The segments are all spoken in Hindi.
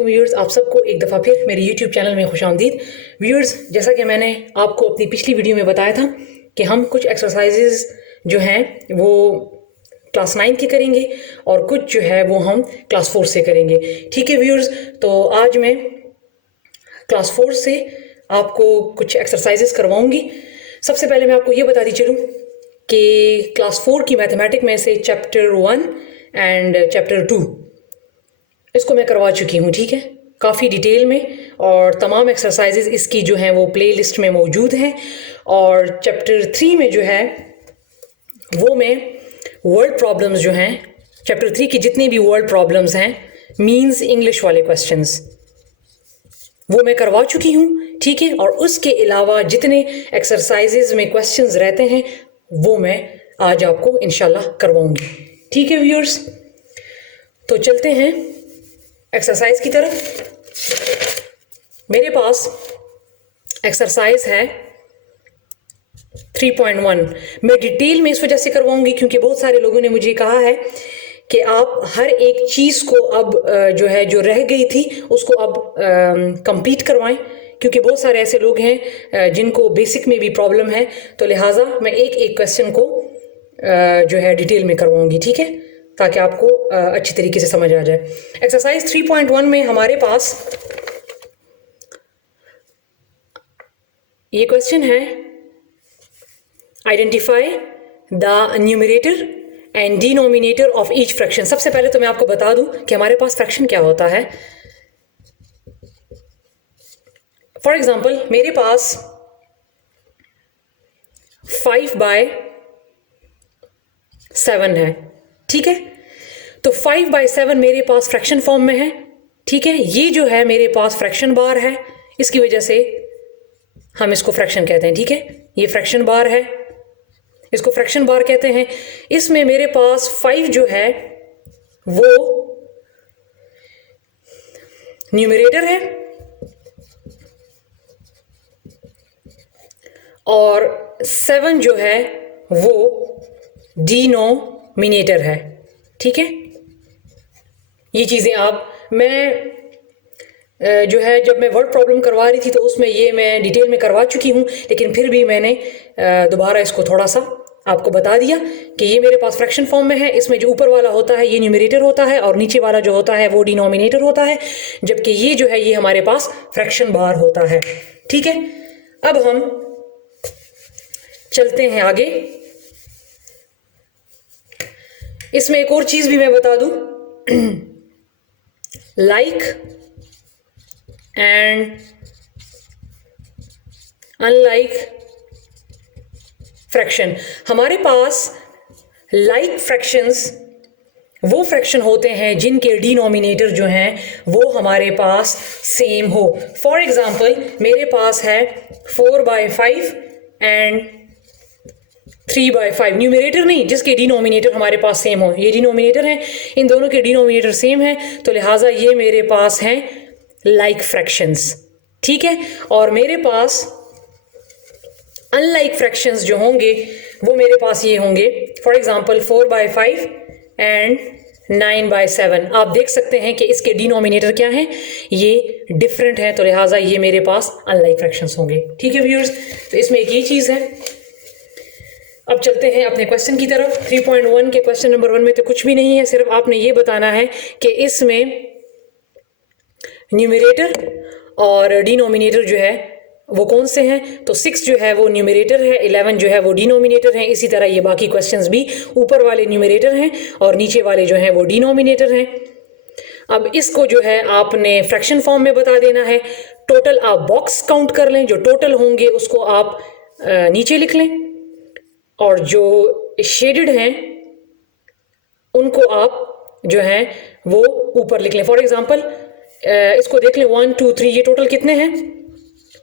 व्यूअर्स, आप सबको एक दफ़ा फिर मेरे YouTube चैनल में खुशामदीद। व्यूअर्स, जैसा कि मैंने आपको अपनी पिछली वीडियो में बताया था कि हम कुछ एक्सरसाइजेज जो हैं वो क्लास 9 के करेंगे और कुछ जो है वो हम क्लास 4 से करेंगे। ठीक है व्यूअर्स, तो आज मैं क्लास 4 से आपको कुछ एक्सरसाइजेज करवाऊंगी। सबसे पहले मैं आपको ये बताती चलूँ कि क्लास 4 की मैथमेटिक में से चैप्टर 1 एंड चैप्टर 2 इसको मैं करवा चुकी हूँ। ठीक है, काफ़ी डिटेल में, और तमाम एक्सरसाइजेज इसकी जो हैं वो प्ले लिस्ट में मौजूद हैं। और चैप्टर 3 में जो है वो मैं वर्ड प्रॉब्लम्स जो हैं, चैप्टर 3 की जितनी भी वर्ड प्रॉब्लम्स हैं, मीन्स इंग्लिश वाले क्वेश्चंस, वो मैं करवा चुकी हूँ। ठीक है, और उसके अलावा जितने एक्सरसाइजेज में क्वेश्चंस रहते हैं वो मैं आज आपको इंशाल्लाह करवाऊंगी। ठीक है व्यूअर्स, तो चलते हैं एक्सरसाइज की तरफ। मेरे पास एक्सरसाइज है 3.1। मैं डिटेल में इस वजह से करवाऊंगी क्योंकि बहुत सारे लोगों ने मुझे कहा है कि आप हर एक चीज़ को अब जो है जो रह गई थी उसको अब कंप्लीट करवाएं, क्योंकि बहुत सारे ऐसे लोग हैं जिनको बेसिक में भी प्रॉब्लम है। तो लिहाजा मैं एक एक क्वेश्चन को जो है डिटेल में करवाऊंगी। ठीक है, ताकि आपको अच्छी तरीके से समझ आ जाए। एक्सरसाइज 3.1 में हमारे पास ये क्वेश्चन है, identify the numerator and denominator of each fraction. सबसे पहले तो मैं आपको बता दूं कि हमारे पास फ्रैक्शन क्या होता है। फॉर एग्जाम्पल, मेरे पास 5/7 है। ठीक है, तो 5/7 मेरे पास फ्रैक्शन फॉर्म में है। ठीक है, ये जो है मेरे पास फ्रैक्शन बार है, इसकी वजह से हम इसको फ्रैक्शन कहते हैं। ठीक है, ये फ्रैक्शन बार है, इसको फ्रैक्शन बार कहते हैं। इसमें मेरे पास 5 जो है वो न्यूमरेटर है और 7 जो है वो डिनोमिनेटर है। ठीक है, ये चीज़ें आप, मैं जो है जब मैं वर्ड प्रॉब्लम करवा रही थी तो उसमें ये मैं डिटेल में करवा चुकी हूँ, लेकिन फिर भी मैंने दोबारा इसको थोड़ा सा आपको बता दिया कि ये मेरे पास फ्रैक्शन फॉर्म में है। इसमें जो ऊपर वाला होता है ये न्यूमरेटर होता है और नीचे वाला जो होता है वो डिनोमिनेटर होता है, जबकि ये जो है ये हमारे पास फ्रैक्शन बार होता है। ठीक है, अब हम चलते हैं आगे। इसमें एक और चीज़ भी मैं बता दूं, लाइक एंड अनलाइक फ्रैक्शन। हमारे पास लाइक फ्रैक्शंस वो फ्रैक्शन होते हैं जिनके डिनोमिनेटर जो हैं वो हमारे पास सेम हो। फॉर एग्जांपल, मेरे पास है 4/5 एंड 3/5, न्यूमरेटर नहीं, जिसके डिनोमिनेटर हमारे पास सेम हो। ये डिनोमिनेटर हैं, इन दोनों के डिनोमिनेटर सेम है, तो लिहाजा ये मेरे पास हैं लाइक फ्रैक्शंस। ठीक है, और मेरे पास अनलाइक फ्रैक्शंस जो होंगे वो मेरे पास ये होंगे। For example 4/5 and 9/7। आप देख सकते हैं कि इसके डिनोमिनेटर क्या हैं, ये डिफरेंट है, तो लिहाजा ये मेरे पास अनलाइक फ्रैक्शंस होंगे। ठीक है व्यूअर्स, तो इसमें एक ये चीज़ है। अब चलते हैं अपने क्वेश्चन की तरफ। 3.1 के क्वेश्चन नंबर 1 में तो कुछ भी नहीं है, सिर्फ आपने ये बताना है कि इसमें न्यूमरेटर और डिनोमिनेटर जो है वो कौन से हैं। तो 6 जो है वो न्यूमरेटर है, 11 जो है वो डिनोमिनेटर है। इसी तरह ये बाकी क्वेश्चंस भी, ऊपर वाले न्यूमरेटर हैं और नीचे वाले जो हैं वो डिनोमिनेटर हैं। अब इसको जो है आपने फ्रैक्शन फॉर्म में बता देना है। टोटल आप बॉक्स काउंट कर लें, जो टोटल होंगे उसको आप नीचे लिख लें, और जो शेडेड हैं उनको आप जो हैं वो ऊपर लिख लें। फॉर एग्जांपल इसको देख लें, 1 2 3, ये टोटल कितने हैं,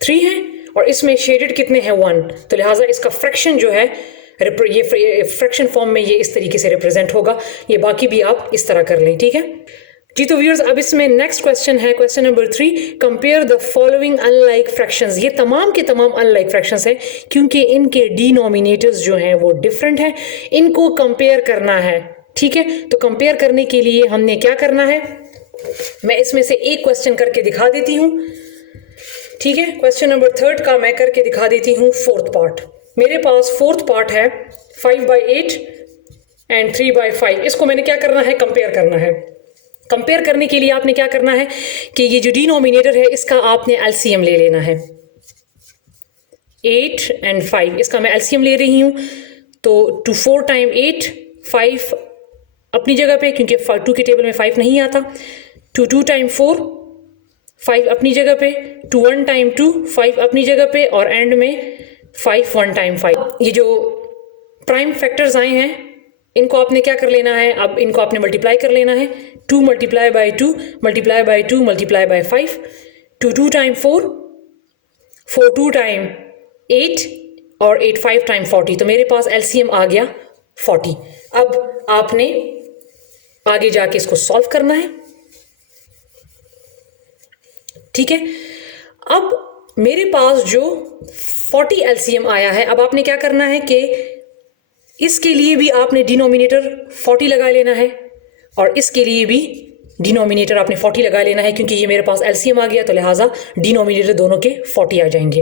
3 हैं, और इसमें शेडेड कितने हैं, 1। तो लिहाजा इसका फ्रैक्शन जो है ये फ्रैक्शन फॉर्म में ये इस तरीके से रिप्रेजेंट होगा। ये बाकी भी आप इस तरह कर लें। ठीक है जी, तो व्यूअर्स, अब इसमें नेक्स्ट क्वेश्चन है, question number 3, compare the following unlike fractions. ये तमाम के तमाम अनलाइक फ्रैक्शंस हैं क्योंकि इनके डिनोमिनेटर्स जो हैं वो डिफरेंट हैं, इनको कंपेयर करना है। ठीक है, तो कंपेयर करने के लिए हमने क्या करना है, मैं इसमें से एक क्वेश्चन करके दिखा देती हूँ, ठीक है। क्वेश्चन नंबर 3 का मैं करके दिखा देती हूँ 4th पार्ट। मेरे पास 4th पार्ट है 5/8 एंड 3/5। इसको मैंने क्या करना है, कंपेयर करना है। कंपेयर करने के लिए आपने क्या करना है कि ये जो डिनोमिनेटर है इसका आपने एलसीएम ले लेना है। 8 एंड 5 इसका मैं एलसीएम ले रही हूँ, तो 2 4 टाइम 8, 5 अपनी जगह पे, क्योंकि 2 की टेबल में 5 नहीं आता। 2 टाइम 4, 5 अपनी जगह पे। 2 1 टाइम 2, 5 अपनी जगह पे। और एंड में 5 1 टाइम 5। ये जो प्राइम फैक्टर्स आए हैं इनको आपने क्या कर लेना है, अब इनको आपने मल्टीप्लाई कर लेना है। 2 multiply by 2 multiply by 2 multiply by 5। 2 time 4, 4 2 time 8 और 8 5 टाइम 40। तो मेरे पास एलसीएम आ गया 40। अब आपने आगे जाके इसको सॉल्व करना है, ठीक है। अब मेरे पास जो 40 एलसीएम आया है, अब आपने क्या करना है कि इसके लिए भी आपने डिनोमिनेटर 40 लगा लेना है और इसके लिए भी डिनोमिनेटर आपने 40 लगा लेना है, क्योंकि ये मेरे पास एलसीएम आ गया तो लिहाजा डिनोमिनेटर दोनों के 40 आ जाएंगे।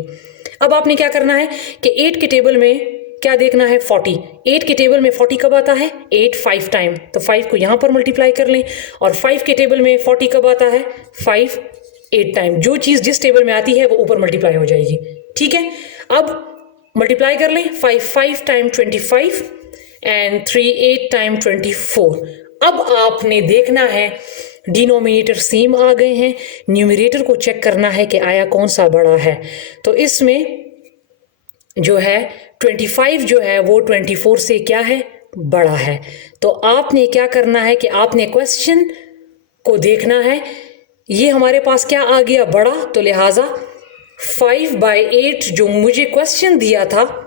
अब आपने क्या करना है कि 8 के टेबल में क्या देखना है, 40। 8 के टेबल में 40 कब आता है, 8 5 टाइम, तो 5 को यहाँ पर मल्टीप्लाई कर लें। और 5 के टेबल में 40 कब आता है, 5 8 टाइम। जो चीज़ जिस टेबल में आती है वो ऊपर मल्टीप्लाई हो जाएगी, ठीक है। अब मल्टीप्लाई कर लें, 5 5 टाइम 25 एंड 3 8 टाइम 24। अब आपने देखना है डिनोमिनेटर सेम आ गए हैं, न्यूमरेटर को चेक करना है कि आया कौन सा बड़ा है। तो इसमें जो है 25 जो है वो 24 से क्या है, बड़ा है। तो आपने क्या करना है कि आपने क्वेश्चन को देखना है, ये हमारे पास क्या आ गया, बड़ा। तो लिहाजा 5/8 जो मुझे क्वेश्चन दिया था,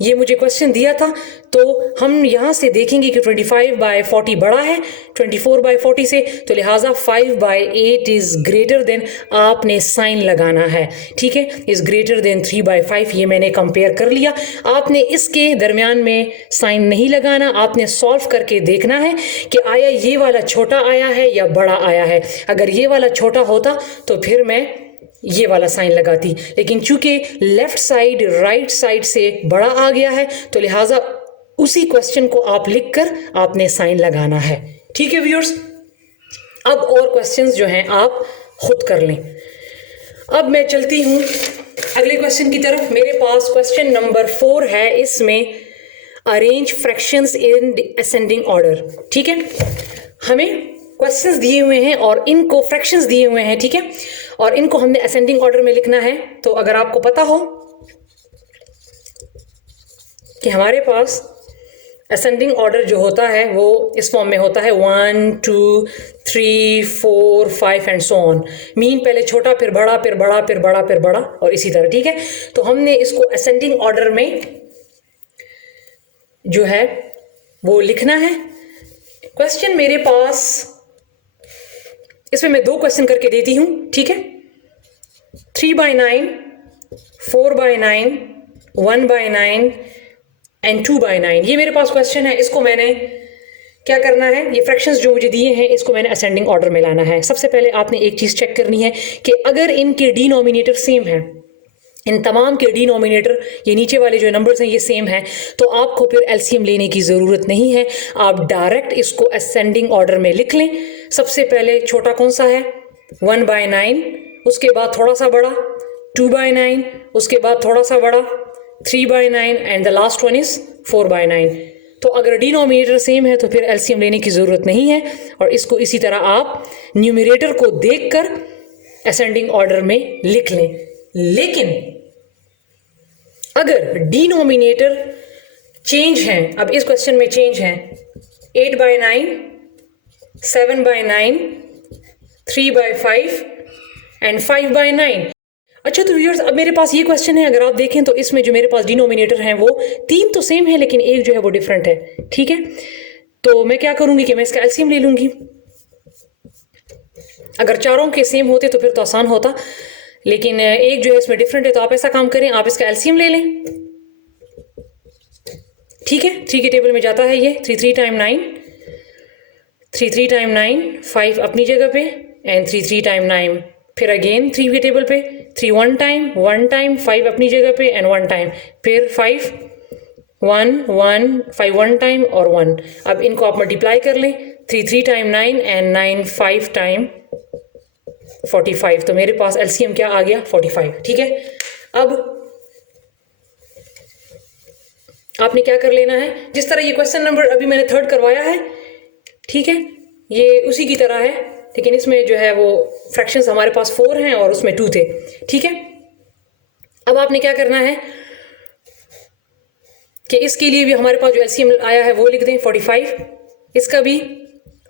ये मुझे क्वेश्चन दिया था, तो हम यहाँ से देखेंगे कि 25/40 बड़ा है 24/40 से, तो लिहाजा 5/8 इज़ ग्रेटर देन, आपने साइन लगाना है, ठीक है। Is greater than 3/5। ये मैंने कंपेयर कर लिया। आपने इसके दरमियान में साइन नहीं लगाना, आपने सॉल्व करके देखना है कि आया ये वाला छोटा आया है या बड़ा आया है। अगर ये वाला छोटा होता तो फिर मैं ये वाला साइन लगाती, लेकिन चूंकि लेफ्ट साइड राइट साइड से बड़ा आ गया है तो लिहाजा उसी क्वेश्चन को आप लिखकर आपने साइन लगाना है, ठीक है व्यूअर्स। अब और क्वेश्चंस जो हैं आप खुद कर लें। अब मैं चलती हूँ अगले क्वेश्चन की तरफ। मेरे पास क्वेश्चन नंबर 4 है, इसमें arrange fractions in ascending order, ठीक है। हमें क्वेश्चंस दिए हुए हैं और इनको फ्रैक्शंस दिए हुए हैं, ठीक है, और इनको हमने असेंडिंग ऑर्डर में लिखना है। तो अगर आपको पता हो कि हमारे पास असेंडिंग ऑर्डर जो होता है वो इस फॉर्म में होता है 1 2 3 4 5 एंड सो ऑन। मीन पहले छोटा, फिर बड़ा, फिर बड़ा, फिर बड़ा, फिर बड़ा, और इसी तरह, ठीक है। तो हमने इसको असेंडिंग ऑर्डर में जो है वो लिखना है। क्वेश्चन मेरे पास, इसमें मैं 2 क्वेश्चन करके देती हूं, ठीक है। 3/9, 4/9, 1/9 एंड 2/9, ये मेरे पास क्वेश्चन है। इसको मैंने क्या करना है, ये फ्रैक्शंस जो मुझे दिए हैं इसको मैंने असेंडिंग ऑर्डर में लाना है। सबसे पहले आपने एक चीज़ चेक करनी है कि अगर इनके डिनोमिनेटर सेम है, इन तमाम के डिनोमिनेटर, ये नीचे वाले जो नंबर्स हैं ये सेम है, तो आपको फिर एलसीएम लेने की ज़रूरत नहीं है। आप डायरेक्ट इसको असेंडिंग ऑर्डर में लिख लें। सबसे पहले छोटा कौन सा है, 1/9, उसके बाद थोड़ा सा बड़ा 2/9, उसके बाद थोड़ा सा बड़ा 3/9 and the last one is 4/9। तो अगर डिनोमिनेटर सेम है तो फिर एलसीएम लेने की ज़रूरत नहीं है, और इसको इसी तरह आप न्यूमरेटर को देखकर असेंडिंग ऑर्डर में लिख लें। लेकिन अगर डिनोमिनेटर चेंज है, अब इस क्वेश्चन में चेंज है 8/9, 7/9, 3/5 एंड 5/9। अच्छा, तो व्यूअर्स अब मेरे पास ये क्वेश्चन है, अगर आप देखें तो इसमें जो मेरे पास डिनोमिनेटर हैं वो 3 तो सेम है लेकिन एक जो है वो डिफरेंट है, ठीक है। तो मैं क्या करूंगी कि मैं इसका एलसीएम ले लूंगी। अगर चारों के सेम होते तो फिर तो आसान होता, लेकिन एक जो है इसमें डिफरेंट है, तो आप ऐसा काम करें, आप इसका एलसीएम ले लें, ठीक है। 3 के टेबल में जाता है ये 3 3 टाइम 9, 3 3 टाइम 9, 5 अपनी जगह पे, एंड 3 3 टाइम 9, फिर अगेन 3 के टेबल पे, 3 1 टाइम, 5 अपनी जगह पे एंड 1 टाइम, फिर 5 1 1 5 1 टाइम और 1। अब इनको आप मल्टीप्लाई कर लें, 3 3 टाइम 9 एंड 9 5 टाइम 45, तो मेरे पास एलसीएम क्या आ गया 45। ठीक है, अब आपने क्या कर लेना है, जिस तरह ये क्वेश्चन नंबर अभी मैंने थर्ड करवाया है, ठीक है, ये उसी की तरह है, लेकिन इसमें जो है वो फ्रैक्शंस हमारे पास 4 हैं और उसमें 2 थे। ठीक है, अब आपने क्या करना है कि इसके लिए भी हमारे पास जो एलसीएम आया है वो लिख दें 45, इसका भी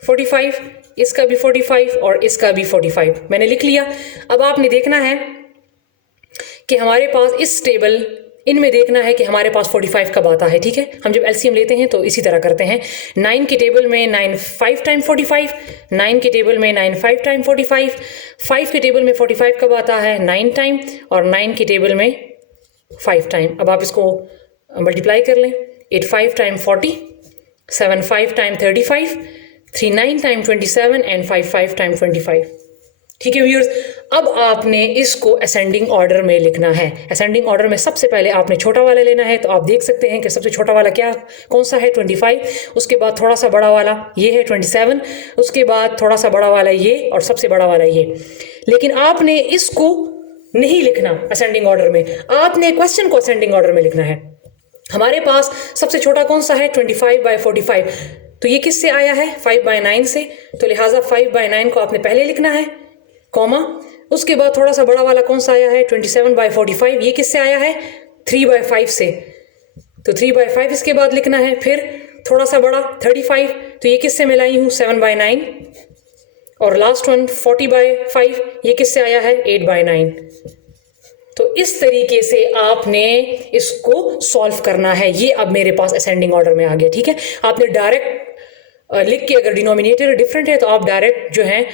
45, इसका भी 45 और इसका भी 45 मैंने लिख लिया। अब आपने देखना है कि हमारे पास इस टेबल इनमें देखना है कि हमारे पास 45 कब आता है। ठीक है, हम जब एलसीएम लेते हैं तो इसी तरह करते हैं। 9 के टेबल में 9 5 टाइम 45, 9 के टेबल में 9 5 टाइम 45, 5 के टेबल में 45 कब आता है 9 टाइम, और 9 के टेबल में 5 टाइम। अब आप इसको मल्टीप्लाई कर लें, 8 5 time 40, 7 5 time 35, 3 9 time 27 and 5 5 time 25। ठीक है व्यूअर्स, अब आपने इसको असेंडिंग ऑर्डर में लिखना है। असेंडिंग ऑर्डर में सबसे पहले आपने छोटा वाला लेना है, तो आप देख सकते हैं कि सबसे छोटा वाला क्या कौन सा है 25, उसके बाद थोड़ा सा बड़ा वाला ये है 27, उसके बाद थोड़ा सा बड़ा वाला ये, और सबसे बड़ा वाला ये। लेकिन आपने इसको नहीं लिखना असेंडिंग ऑर्डर में, आपने क्वेश्चन को असेंडिंग ऑर्डर में लिखना है। हमारे पास सबसे छोटा कौन सा है 25/45, तो ये किससे आया है 5/9 से, तो लिहाजा 5/9 को आपने पहले लिखना है, कॉमा, उसके बाद थोड़ा सा बड़ा वाला कौन सा आया है 27/45, ये किससे आया है 3/5 से, तो 3/5 इसके बाद लिखना है। फिर थोड़ा सा बड़ा 35, तो ये किससे मिलाई हूँ 7/9, और लास्ट वन 40/5, ये किससे आया है 8/9। तो इस तरीके से आपने इसको सॉल्व करना है। ये अब मेरे पास असेंडिंग ऑर्डर में आ गया। ठीक है, आपने डायरेक्ट लिख के, अगर डिनोमिनेटर डिफरेंट है तो आप डायरेक्ट जो है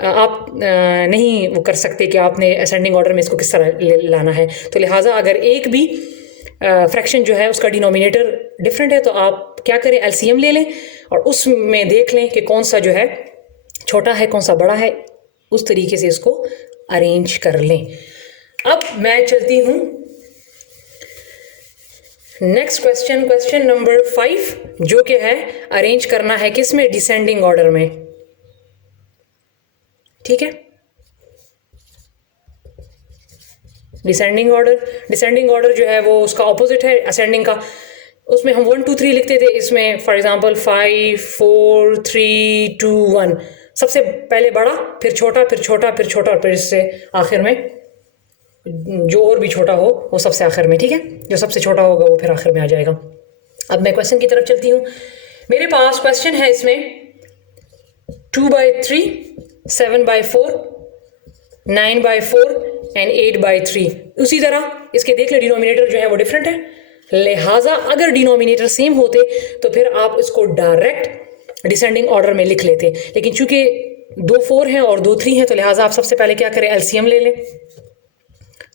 आप नहीं वो कर सकते कि आपने असेंडिंग ऑर्डर में इसको किस तरह लाना है। तो लिहाजा अगर एक भी फ्रैक्शन जो है उसका डिनोमिनेटर डिफरेंट है तो आप क्या करें, एलसीएम ले लें और उसमें देख लें कि कौन सा जो है छोटा है कौन सा बड़ा है, उस तरीके से इसको अरेंज कर लें। अब मैं चलती हूँ नेक्स्ट क्वेश्चन, क्वेश्चन नंबर 5, जो कि है अरेंज करना है किस में, डिसेंडिंग ऑर्डर में। ठीक है, डिसेंडिंग ऑर्डर जो है वो उसका ऑपोजिट है असेंडिंग का। उसमें हम 1 2 3 लिखते थे, इसमें फॉर एग्जांपल 5 4 3 2 1, सबसे पहले बड़ा, फिर छोटा, फिर छोटा, फिर छोटा, और फिर इससे आखिर में जो और भी छोटा हो वो सबसे आखिर में। ठीक है, जो सबसे छोटा होगा वो फिर आखिर में आ जाएगा। अब मैं क्वेश्चन की तरफ चलती हूँ। मेरे पास क्वेश्चन है इसमें 2/3, 7/4, 9/4 एंड 8/3। उसी तरह इसके देख ले डिनोमिनेटर जो है वो डिफरेंट है, लिहाजा अगर डिनोमिनेटर सेम होते तो फिर आप इसको डायरेक्ट डिसेंडिंग ऑर्डर में लिख लेते, लेकिन चूंकि 2 4 हैं और 2 3 हैं तो लिहाजा आप सबसे पहले क्या करें, एलसीएम ले लें।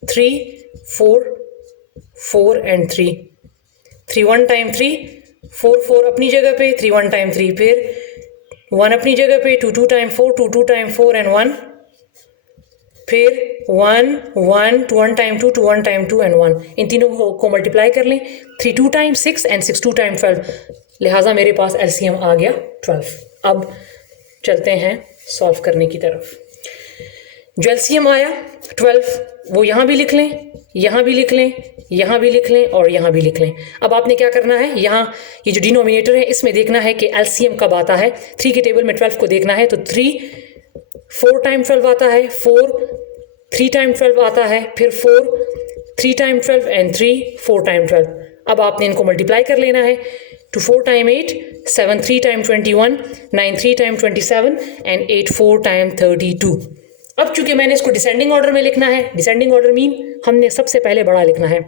3 4 4 एंड 3, 3 1 टाइम 3, 4 4 अपनी जगह पे, 3 1 टाइम 3, फिर 1 अपनी जगह पे, 2 2 टाइम 4, 2 2 टाइम 4 एंड 1, फिर 1 1 2 1 टाइम 2, 2 1 टाइम 2 एंड 1। इन तीनों को मल्टीप्लाई कर लें, 3 2 टाइम 6 एंड 6 2 टाइम 12, लिहाजा मेरे पास एलसीएम आ गया 12। अब चलते हैं सॉल्व करने की तरफ। जो एलसीएम आया 12 वो यहाँ भी लिख लें, यहाँ भी लिख लें, यहाँ भी लिख लें और यहाँ भी लिख लें। अब आपने क्या करना है, यहाँ ये जो डिनोमिनेटर है इसमें देखना है कि एलसीएम कब आता है। 3 के टेबल में 12 को देखना है, तो 3 4 टाइम 12 आता है, 4 3 टाइम 12 आता है, फिर 4 3 टाइम 12 एंड 3 4 टाइम 12। अब आपने इनको मल्टीप्लाई कर लेना है, 2 4 time 8, 7 3 time 21, 9 3 time 27 and 8 4 time 32। अब चूंकि मैंने इसको डिसेंडिंग ऑर्डर में लिखना है, डिसेंडिंग ऑर्डर मीन हमने सबसे पहले बड़ा लिखना है,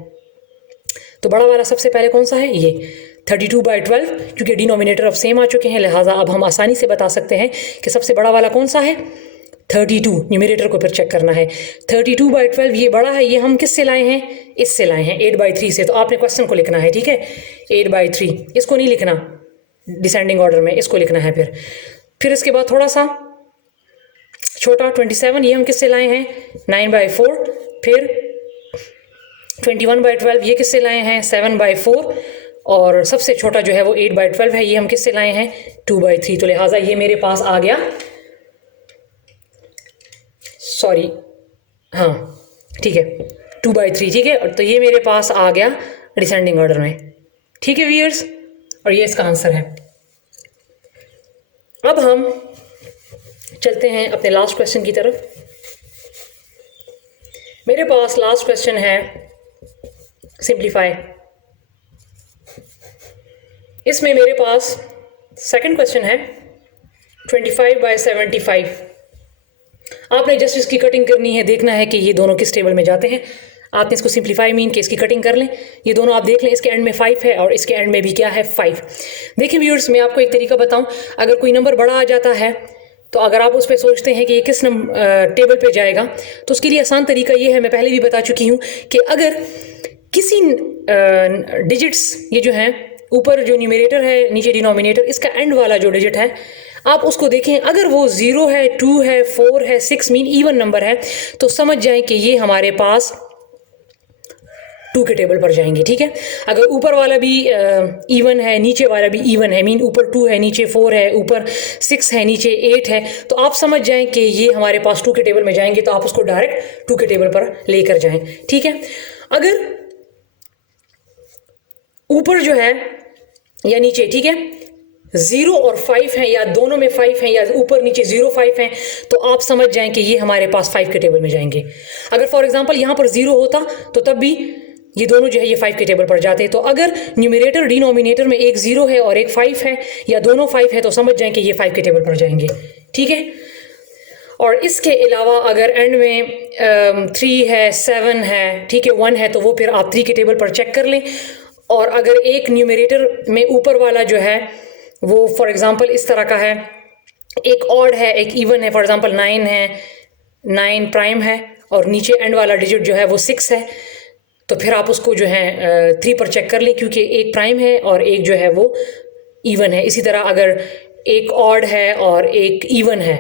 तो बड़ा वाला सबसे पहले कौन सा है, ये 32/12। क्योंकि डिनोमिनेटर अब सेम आ चुके हैं, लिहाजा अब हम आसानी से बता सकते हैं कि सबसे बड़ा वाला कौन सा है, 32। न्यूमरेटर को फिर चेक करना है, 32/12 ये बड़ा है, ये हम किससे लाए हैं, इससे लाए हैं 8/3 से। तो आपने क्वेश्चन को लिखना है, ठीक है, 8/3, इसको नहीं लिखना डिसेंडिंग ऑर्डर में, इसको लिखना है। फिर फिर इसके बाद थोड़ा सा छोटा 27, ये हम किससे लाए हैं 9/4। फिर 21/12 ये किससे लाए हैं 7/4। और सबसे छोटा जो है वो 8/12 है, ये हम किससे लाए हैं 2/3। तो लिहाजा ये मेरे पास आ गया, सॉरी हाँ ठीक है 2/3, ठीक है। और तो ये मेरे पास आ गया डिसेंडिंग ऑर्डर में, ठीक है व्यूअर्स, और ये इसका आंसर है। अब हम चलते हैं अपने लास्ट क्वेश्चन की तरफ। मेरे पास लास्ट क्वेश्चन है सिंप्लीफाई। इसमें मेरे पास सेकंड क्वेश्चन है 25/75। आपने जस्ट इसकी कटिंग करनी है, देखना है कि ये दोनों किस टेबल में जाते हैं। आपने इसको सिंप्लीफाई मीन कि इसकी कटिंग कर लें। ये दोनों आप देख लें, इसके एंड में 5 है और इसके एंड में भी क्या है 5। देखिए व्यूअर्स, मैं आपको एक तरीका बताऊं, अगर कोई नंबर बड़ा आ जाता है तो अगर आप उस पर सोचते हैं कि ये किस टेबल पे जाएगा, तो उसके लिए आसान तरीका ये है, मैं पहले भी बता चुकी हूँ, कि अगर किसी डिजिट्स ये जो हैं, ऊपर जो न्यूमरेटर है नीचे डिनोमिनेटर, इसका एंड वाला जो डिजिट है आप उसको देखें, अगर वो 0 है 2 है 4 है 6 मीन इवन नंबर है, तो समझ जाएं कि ये हमारे पास 2 के टेबल पर जाएंगे, ठीक है। अगर ऊपर वाला भी इवन है, नीचे वाला भी इवन है, मीन ऊपर 2 है नीचे 4 है, ऊपर 6 है नीचे 8 है, तो आप समझ जाएं कि ये हमारे पास 2 के टेबल में जाएंगे, तो आप उसको डायरेक्ट 2 के टेबल पर लेकर जाएं, ठीक है। अगर ऊपर जो है या नीचे, ठीक है, 0 और 5 है या दोनों में 5 है या ऊपर नीचे 0 5 है, तो आप समझ जाएं कि ये हमारे पास 5 के टेबल में जाएंगे। अगर फॉर एग्जांपल यहाँ पर 0 होता तो तब भी ये दोनों जो है ये 5 के टेबल पर जाते। तो अगर न्यूमरेटर डिनोमिनेटर में एक 0 है और एक 5 है या दोनों 5 है, तो समझ जाएं कि ये 5 के टेबल पर जाएंगे, ठीक है। और इसके अलावा अगर एंड में 3 है 7 है, ठीक है, 1 है, तो वो फिर आप 3 के टेबल पर चेक कर लें। और अगर एक न्यूमरेटर में ऊपर वाला जो है वो फॉर एग्जांपल इस तरह का है, एक ऑड है एक इवन है, फॉर एग्जांपल 9 है, 9 प्राइम है, और नीचे एंड वाला डिजिट जो है वो 6 है, तो फिर आप उसको जो है 3 पर चेक कर लें, क्योंकि एक प्राइम है और एक जो है वो इवन है। इसी तरह अगर एक ऑड है और एक इवन है,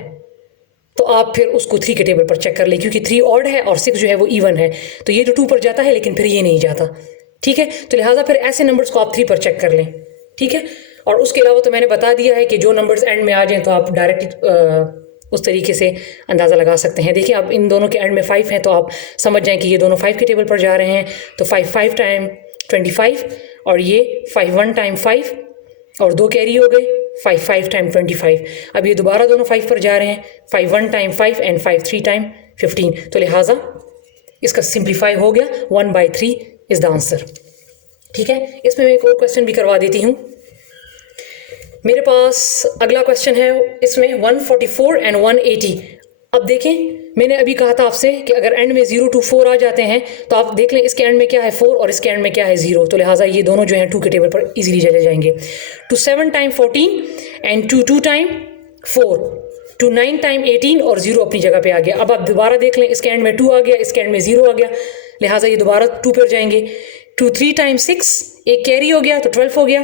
तो आप फिर उसको 3 के टेबल पर चेक कर लें, क्योंकि 3 ऑड है और 6 जो है वो इवन है, तो ये तो 2 पर जाता है लेकिन फिर ये नहीं जाता, ठीक है। तो लिहाजा फिर ऐसे नंबर्स को आप 3 पर चेक कर लें, ठीक है। और उसके अलावा तो मैंने बता दिया है कि जो नंबर्स एंड में आ जाएं तो आप डायरेक्ट उस तरीके से अंदाज़ा लगा सकते हैं। देखिए अब इन दोनों के एंड में 5 हैं, तो आप समझ जाएं कि ये दोनों 5 के टेबल पर जा रहे हैं। तो 5 टाइम 25 और ये 5 1 टाइम 5 और 2 कैरी हो गए, 5 टाइम 25। अब ये दोबारा दोनों 5 पर जा रहे हैं, 5 1 टाइम 5 एंड 5 3 टाइम 15। तो लिहाजा इसका सिंप्लीफाई हो गया, 1/3 इज़ द आंसर, ठीक है। इसमें मैं एक और क्वेश्चन भी करवा देती हूँ। मेरे पास अगला क्वेश्चन है, इसमें 144 एंड 180। अब देखें, मैंने अभी कहा था आपसे कि अगर एंड में 0 to 4 आ जाते हैं, तो आप देख लें इसके एंड में क्या है 4 और इसके एंड में क्या है 0, तो लिहाजा ये दोनों जो हैं 2 के टेबल पर इजीली चले जाएंगे। Two 7 time 14 and two 2 time 4, two 9 time 18 और 0 अपनी जगह पे आ गया। अब आप दोबारा देख लें, इसके एंड में 2 आ गया, इसके एंड में 0 आ गया, लिहाजा ये दोबारा 2 पर जाएंगे। टू 3 टाइम 6, एक कैरी हो गया तो 12 हो गया।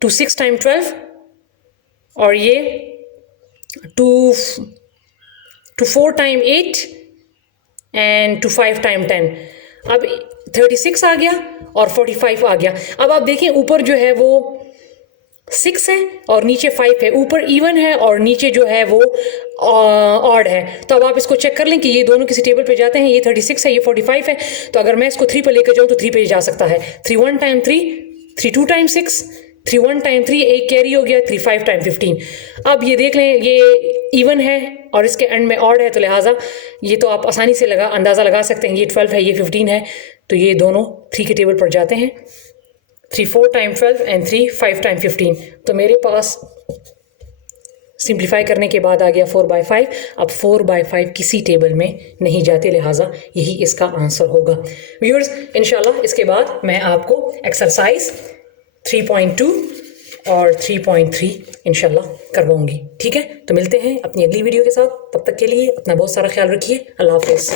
टू 6 टाइम 12 और ये two 4 time 8 and two 5 time 10। अब 36 आ गया और 45 आ गया। अब आप देखें ऊपर जो है वो 6 है और नीचे 5 है, ऊपर इवन है और नीचे जो है वो ऑड है। तो अब आप इसको चेक कर लें कि ये दोनों किसी टेबल पे जाते हैं, ये 36 है ये 45 है। तो अगर मैं इसको 3 पर लेकर जाऊँ तो 3 पे जा सकता है। 3 1 टाइम 3, 3 2 टाइम 6, 3 1 टाइम 3, एक कैरी हो गया, 3 5 टाइम 15। अब ये देख लें ये इवन है और इसके एंड में ऑड है, तो लिहाजा ये तो आप आसानी से अंदाज़ा लगा सकते हैं, ये 12 है ये 15 है, तो ये दोनों 3 के टेबल पर जाते हैं। 3 4 टाइम 12 एंड 3 5 टाइम 15। तो मेरे पास सिंप्लीफाई करने के बाद आ गया 4/5। अब 4/5 किसी टेबल में नहीं जाते, लिहाजा यही इसका आंसर होगा। व्यूअर्स, इंशाल्लाह इसके बाद मैं आपको एक्सरसाइज 3.2 और 3.3 इंशाल्लाह करवाऊंगी, ठीक है। तो मिलते हैं अपनी अगली वीडियो के साथ, तब तक के लिए अपना बहुत सारा ख्याल रखिए। अल्लाह हाफिज़।